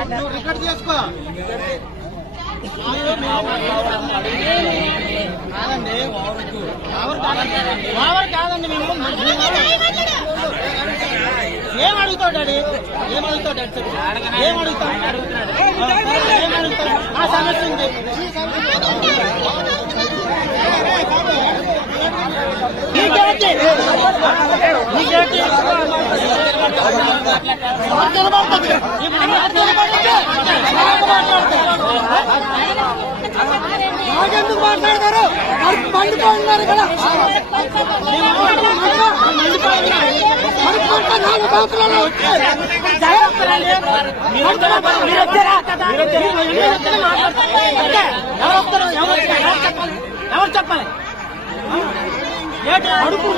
record చేసుకో కాదండి over కాదండి మేము ఏం అడుగుతాడు డాడీ ఏం అడుగుతాడు డాడీ ఏం అడుగుతాడు ఏం అడుగుతాడు ఆ సమస్య ఉంది నాకెందుకు మాట్లాడతారు మండిపోతున్నారు కదా ఎవరు చెప్పాలి అడుగు